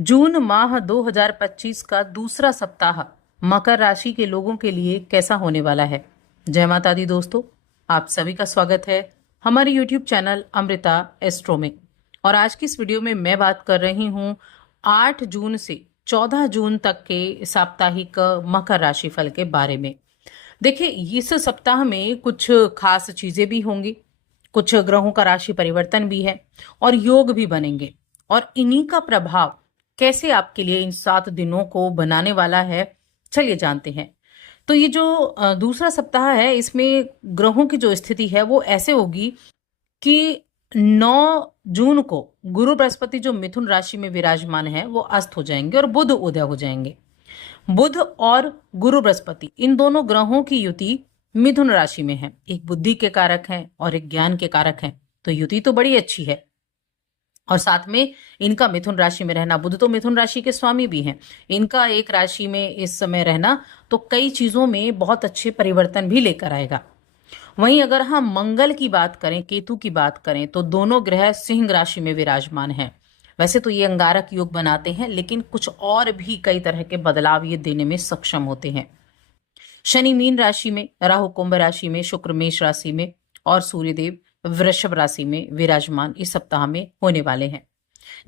जून माह 2025 का दूसरा सप्ताह मकर राशि के लोगों के लिए कैसा होने वाला है। जय माता दी दोस्तों, आप सभी का स्वागत है हमारे YouTube चैनल अमृता एस्ट्रो में। और आज की इस वीडियो में मैं बात कर रही हूँ 8 जून से 14 जून तक के साप्ताहिक मकर राशि फल के बारे में। देखिए, इस सप्ताह में कुछ खास चीजें भी होंगी, कुछ ग्रहों का राशि परिवर्तन भी है और योग भी बनेंगे। और इन्हीं का प्रभाव कैसे आपके लिए इन 7 दिनों को बनाने वाला है, चलिए जानते हैं। तो ये जो दूसरा सप्ताह है, इसमें ग्रहों की जो स्थिति है वो ऐसे होगी कि 9 जून को गुरु बृहस्पति जो मिथुन राशि में विराजमान है वो अस्त हो जाएंगे और बुध उदय हो जाएंगे। बुध और गुरु बृहस्पति इन दोनों ग्रहों की युति मिथुन राशि में है। एक बुद्धि के कारक हैं और एक ज्ञान के कारक हैं, तो युति तो बड़ी अच्छी है। और साथ में इनका मिथुन राशि में रहना, बुध तो मिथुन राशि के स्वामी भी हैं, इनका एक राशि में इस समय रहना तो कई चीजों में बहुत अच्छे परिवर्तन भी लेकर आएगा। वहीं अगर हम मंगल की बात करें, केतु की बात करें, तो दोनों ग्रह सिंह राशि में विराजमान हैं। वैसे तो ये अंगारक योग बनाते हैं, लेकिन कुछ और भी कई तरह के बदलाव ये देने में सक्षम होते हैं। शनि मीन राशि में, राहु कुंभ राशि में, शुक्र मेष राशि में और सूर्यदेव वृषभ राशि में विराजमान इस सप्ताह में होने वाले हैं।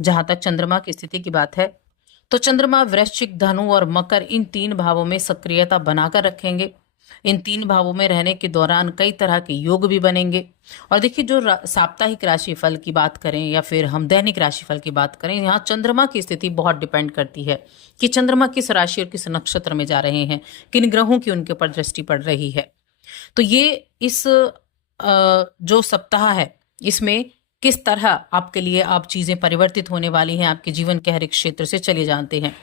जहां तक चंद्रमा की स्थिति की बात है, तो चंद्रमा वृश्चिक, धनु और मकर इन 3 भावों में सक्रियता बनाकर रखेंगे। इन 3 भावों में रहने के दौरान कई तरह के योग भी बनेंगे। और देखिए, जो साप्ताहिक राशिफल की बात करें या फिर हम दैनिक राशिफल की बात करें, यहाँ चंद्रमा की स्थिति बहुत डिपेंड करती है कि चंद्रमा किस राशि और किस नक्षत्र में जा रहे हैं, किन ग्रहों की उनके ऊपर दृष्टि पड़ रही है। तो ये इस जो सप्ताह है, इसमें किस तरह आपके लिए आप चीजें परिवर्तित होने वाली हैं आपके जीवन के हर एक क्षेत्र से, चलिए जानते हैं।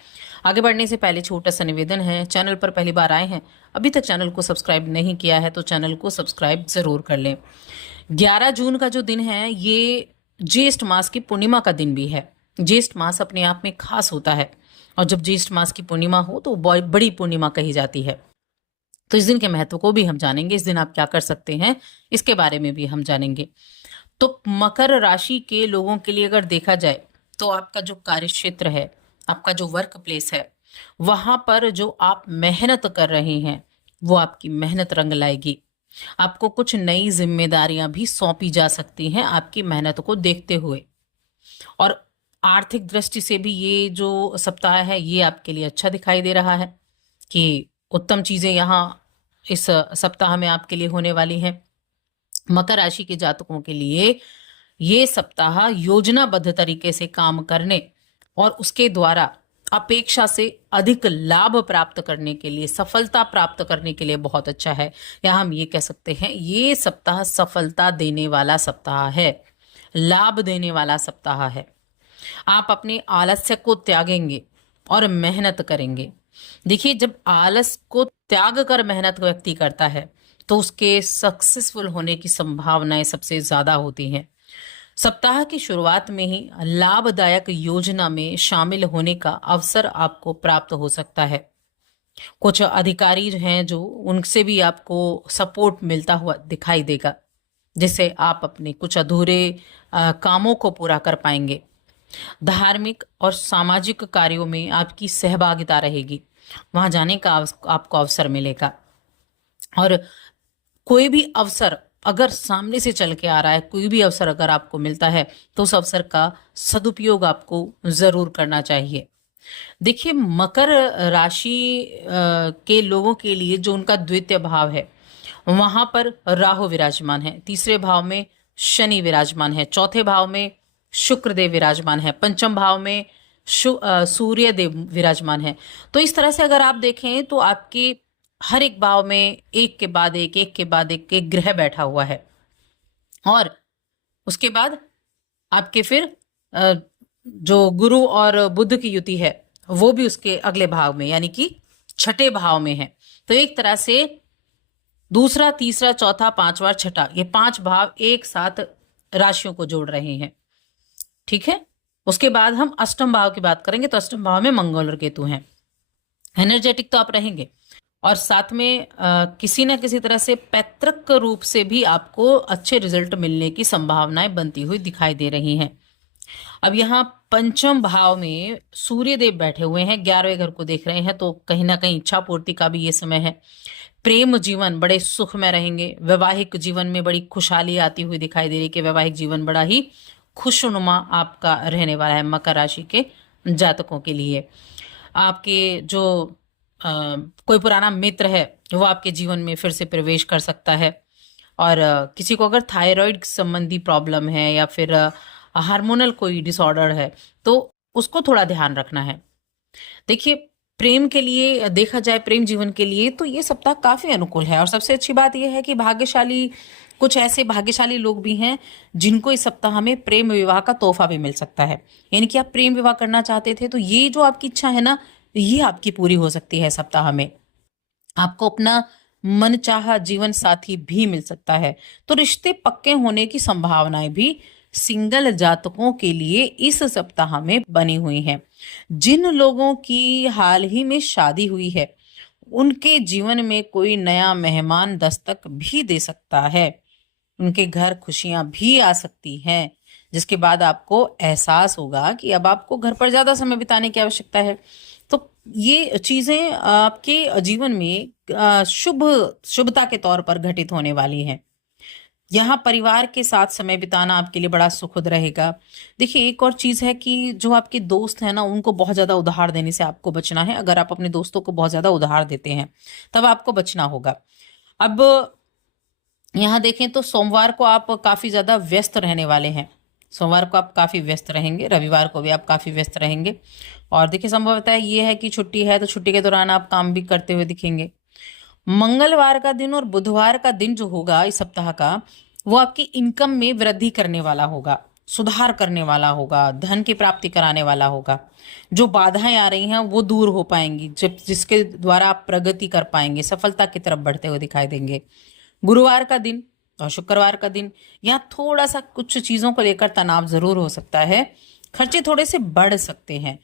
आगे बढ़ने से पहले छोटा सा निवेदन है, चैनल पर पहली बार आए हैं, अभी तक चैनल को सब्सक्राइब नहीं किया है तो चैनल को सब्सक्राइब जरूर कर लें। 11 जून का जो दिन है, ये ज्येष्ठ मास की पूर्णिमा का दिन भी है। ज्येष्ठ मास अपने आप में खास होता है और जब ज्येष्ठ मास की पूर्णिमा हो तो बड़ी पूर्णिमा कही जाती है। तो इस दिन के महत्व को भी हम जानेंगे, इस दिन आप क्या कर सकते हैं इसके बारे में भी हम जानेंगे। तो मकर राशि के लोगों के लिए अगर देखा जाए तो आपका जो कार्य क्षेत्र है, आपका जो वर्क प्लेस है, वहां पर जो आप मेहनत कर रहे हैं वो आपकी मेहनत रंग लाएगी। आपको कुछ नई जिम्मेदारियां भी सौंपी जा सकती हैं आपकी मेहनत को देखते हुए। और आर्थिक दृष्टि से भी ये जो सप्ताह है ये आपके लिए अच्छा दिखाई दे रहा है कि उत्तम चीजें यहाँ इस सप्ताह में आपके लिए होने वाली हैं। मकर राशि के जातकों के लिए ये सप्ताह योजनाबद्ध तरीके से काम करने और उसके द्वारा अपेक्षा से अधिक लाभ प्राप्त करने के लिए, सफलता प्राप्त करने के लिए बहुत अच्छा है। या हम ये कह सकते हैं ये सप्ताह सफलता देने वाला सप्ताह है, लाभ देने वाला सप्ताह है। आप अपने आलस्य को त्यागेंगे और मेहनत करेंगे। देखिए, जब आलस को त्याग कर मेहनत व्यक्ति करता है तो उसके सक्सेसफुल होने की संभावनाएं सबसे ज्यादा होती हैं। सप्ताह की शुरुआत में ही लाभदायक योजना में शामिल होने का अवसर आपको प्राप्त हो सकता है। कुछ अधिकारी हैं जो उनसे भी आपको सपोर्ट मिलता हुआ दिखाई देगा, जिससे आप अपने कुछ अधूरे कामों को पूरा कर पाएंगे। धार्मिक और सामाजिक कार्यों में आपकी सहभागिता रहेगी, वहां जाने का आपको अवसर मिलेगा। और कोई भी अवसर अगर सामने से चल के आ रहा है, कोई भी अवसर अगर आपको मिलता है तो उस अवसर का सदुपयोग आपको जरूर करना चाहिए। देखिए, मकर राशि के लोगों के लिए जो उनका द्वितीय भाव है वहां पर राहु विराजमान है, तीसरे भाव में शनि विराजमान है, चौथे भाव में शुक्र देव विराजमान है, पंचम भाव में सूर्य देव विराजमान है। तो इस तरह से अगर आप देखें तो आपके हर एक भाव में एक के बाद एक ग्रह बैठा हुआ है। और उसके बाद आपके फिर जो गुरु और बुध की युति है वो भी उसके अगले भाव में यानी कि छठे भाव में है। तो एक तरह से दूसरा, तीसरा, चौथा, पांचवा, छठा, ये 5 भाव एक साथ राशियों को जोड़ रहे हैं। ठीक है, उसके बाद हम अष्टम भाव की बात करेंगे तो अष्टम भाव में मंगल और केतु हैं। एनर्जेटिक तो आप रहेंगे और साथ में किसी न किसी तरह से पैतृक रूप से भी आपको अच्छे रिजल्ट मिलने की संभावनाएं बनती हुई दिखाई दे रही हैं। अब यहाँ पंचम भाव में सूर्य देव बैठे हुए हैं, 11वें घर को देख रहे हैं, तो कहीं ना कहीं इच्छा पूर्ति का भी ये समय है। प्रेम जीवन बड़े सुख में रहेंगे। वैवाहिक जीवन में बड़ी खुशहाली आती हुई दिखाई दे रही है कि वैवाहिक जीवन बड़ा ही खुशनुमा आपका रहने वाला है मकर राशि के जातकों के लिए। आपके जो कोई पुराना मित्र है वो आपके जीवन में फिर से प्रवेश कर सकता है। और किसी को अगर थायराइड संबंधी प्रॉब्लम है या फिर हार्मोनल कोई डिसऑर्डर है तो उसको थोड़ा ध्यान रखना है। देखिए, प्रेम के लिए देखा जाए, प्रेम जीवन के लिए तो ये सप्ताह काफी अनुकूल है। और सबसे अच्छी बात यह है कि कुछ ऐसे भाग्यशाली लोग भी हैं जिनको इस सप्ताह में प्रेम विवाह का तोहफा भी मिल सकता है। यानी कि आप प्रेम विवाह करना चाहते थे तो ये जो आपकी इच्छा है ना, ये आपकी पूरी हो सकती है सप्ताह में। आपको अपना मनचाहा जीवन साथी भी मिल सकता है। तो रिश्ते पक्के होने की संभावनाएं भी सिंगल जातकों के लिए इस सप्ताह में बनी हुई हैं। जिन लोगों की हाल ही में शादी हुई है उनके जीवन में कोई नया मेहमान दस्तक भी दे सकता है। उनके घर खुशियां भी आ सकती हैं, जिसके बाद आपको एहसास होगा कि अब आपको घर पर ज्यादा समय बिताने की आवश्यकता है। तो ये चीजें आपके जीवन में शुभता के तौर पर घटित होने वाली हैं। यहाँ परिवार के साथ समय बिताना आपके लिए बड़ा सुखद रहेगा। देखिए, एक और चीज है कि जो आपके दोस्त हैं ना, उनको बहुत ज्यादा उधार देने से आपको बचना है। अगर आप अपने दोस्तों को बहुत ज्यादा उधार देते हैं तब आपको बचना होगा। अब यहाँ देखें तो सोमवार को आप काफी ज्यादा व्यस्त रहने वाले हैं। सोमवार को आप काफी व्यस्त रहेंगे, रविवार को भी आप काफी व्यस्त रहेंगे। और देखिए, संभवतः ये है कि छुट्टी है तो छुट्टी के दौरान आप काम भी करते हुए दिखेंगे। मंगलवार का दिन और बुधवार का दिन जो होगा इस सप्ताह का, वो आपकी इनकम में वृद्धि करने वाला होगा, सुधार करने वाला होगा, धन की प्राप्ति कराने वाला होगा। जो बाधाएं आ रही हैं वो दूर हो पाएंगी, जिसके द्वारा आप प्रगति कर पाएंगे, सफलता की तरफ बढ़ते हुए दिखाई देंगे। गुरुवार का दिन और शुक्रवार का दिन, यहाँ थोड़ा सा कुछ चीजों को लेकर तनाव जरूर हो सकता है, खर्चे थोड़े से बढ़ सकते हैं।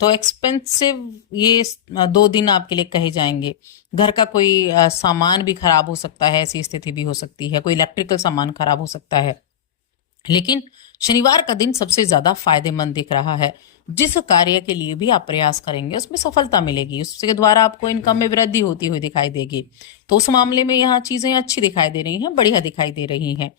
तो एक्सपेंसिव ये 2 दिन आपके लिए कहे जाएंगे। घर का कोई सामान भी खराब हो सकता है, ऐसी स्थिति भी हो सकती है। कोई इलेक्ट्रिकल सामान खराब हो सकता है। लेकिन शनिवार का दिन सबसे ज्यादा फायदेमंद दिख रहा है। जिस कार्य के लिए भी आप प्रयास करेंगे उसमें सफलता मिलेगी, उसके द्वारा आपको इनकम में वृद्धि होती हुई दिखाई देगी। तो उस मामले में यहाँ चीजें अच्छी दिखाई दे रही हैं, बढ़िया दिखाई दे रही हैं।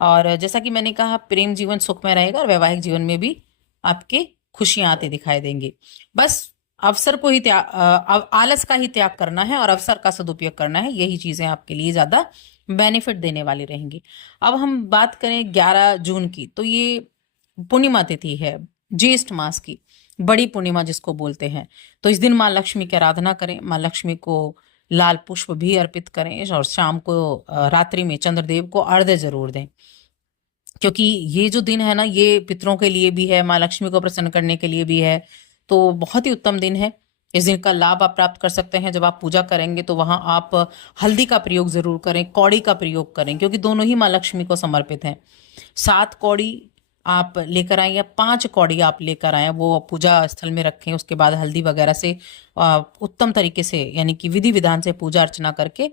और जैसा कि मैंने कहा, प्रेम जीवन सुख में रहेगा और वैवाहिक जीवन में भी आपके खुशियां आती दिखाई देंगी। बस अवसर को ही आलस का ही त्याग करना है और अवसर का सदुपयोग करना है। यही चीजें आपके लिए ज्यादा बेनिफिट देने वाली रहेंगी। अब हम बात करें 11 जून की, तो ये पूर्णिमा तिथि है, ज्येष्ठ मास की बड़ी पूर्णिमा जिसको बोलते हैं। तो इस दिन माँ लक्ष्मी की आराधना करें, माँ लक्ष्मी को लाल पुष्प भी अर्पित करें और शाम को रात्रि में चंद्रदेव को अर्घ्य जरूर दें। क्योंकि ये जो दिन है ना, ये पितरों के लिए भी है, माँ लक्ष्मी को प्रसन्न करने के लिए भी है। तो बहुत ही उत्तम दिन है। इस दिन का लाभ आप प्राप्त कर सकते हैं। जब आप पूजा करेंगे तो वहां आप हल्दी का प्रयोग जरूर करें, कौड़ी का प्रयोग करें, क्योंकि दोनों ही माँ लक्ष्मी को समर्पित हैं। 7 कौड़ी आप लेकर आए या 5 कौड़ी आप लेकर आए, वो पूजा स्थल में रखें। उसके बाद हल्दी वगैरह से उत्तम तरीके से, यानी कि विधि विधान से पूजा अर्चना करके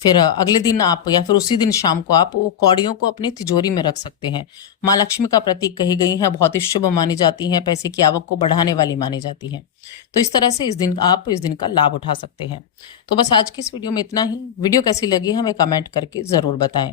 फिर अगले दिन आप या फिर उसी दिन शाम को आप वो कौड़ियों को अपनी तिजोरी में रख सकते हैं। माँ लक्ष्मी का प्रतीक कही गई है, बहुत ही शुभ मानी जाती हैं, पैसे की आवक को बढ़ाने वाली मानी जाती हैं। तो इस तरह से आप इस दिन का लाभ उठा सकते हैं। तो बस आज की इस वीडियो में इतना ही। वीडियो कैसी लगी हमें कमेंट करके जरूर बताएं।